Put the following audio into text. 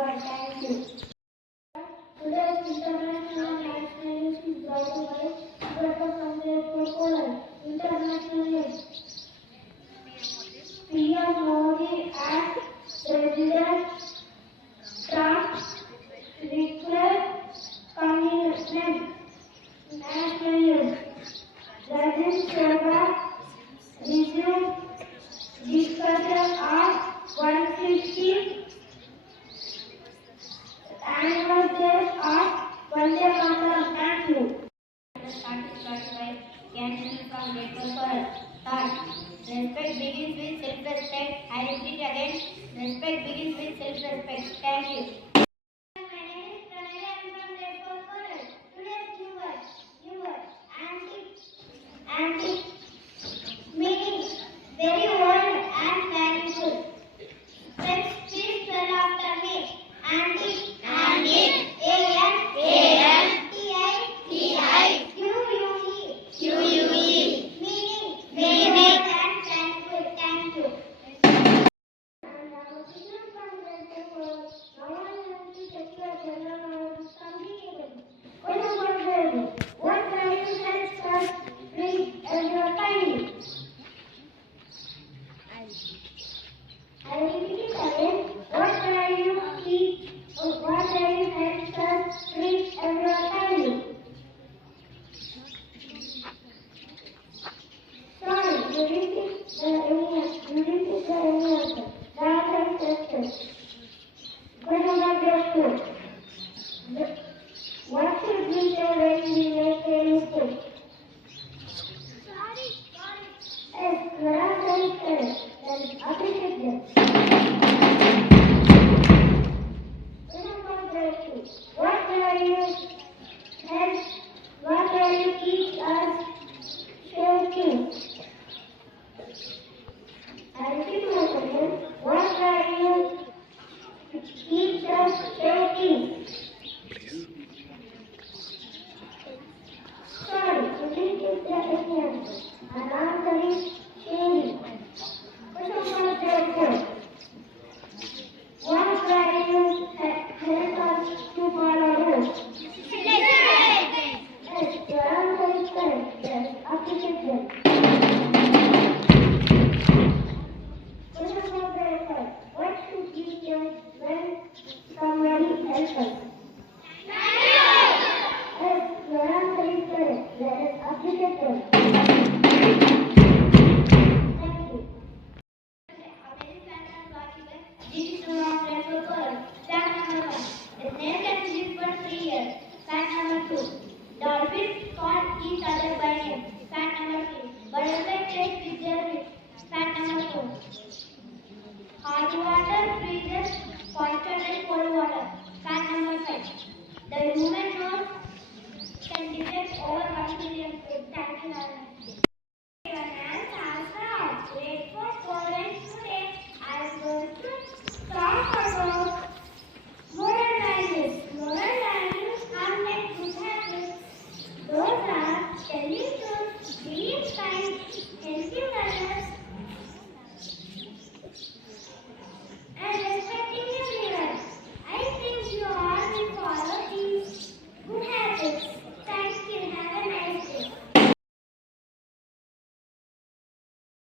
Thank you. Today's International National is brought to by Greta Thunberg for Poland. International Day. PM Modi and President Trump declared commitment. National News. Brazil Server resumed discussion on 150th anniversary of Vande Mataram. Thank you. Cancel from Grateful Forest. Thought. Respect begins with self-respect. I repeat again. Respect begins with self-respect. Thank you. My name is Pranay. I am from Grateful Forest. Today's new word, antique, meaning very old and valuable. Friends, please spell after me. Antique, A-N-T-I-Q-U-E, meaning very old and valuable. Thank you. And our children from Grateful Forest, now I am to take your general communication. What value helps us bring your time? I repeat it again. What value helps us bring your time? Sorry, you repeat the answer. That is question. What should we say when we make a mistake? Sorry. Yes, your answer is correct. Then appreciate them. What value keeps us shaking? I repeat my question. What value keeps us shaking? Sorry, you didn't give the answer. An answer is shaking. What value helps us to follow rules? Yes, your answer is correct. Yes, appreciate them. What should we do when somebody helps us? Yes, your answer is correct. Let us appreciate them. Thank you. This is from Grateful Forest. Fact number 1. The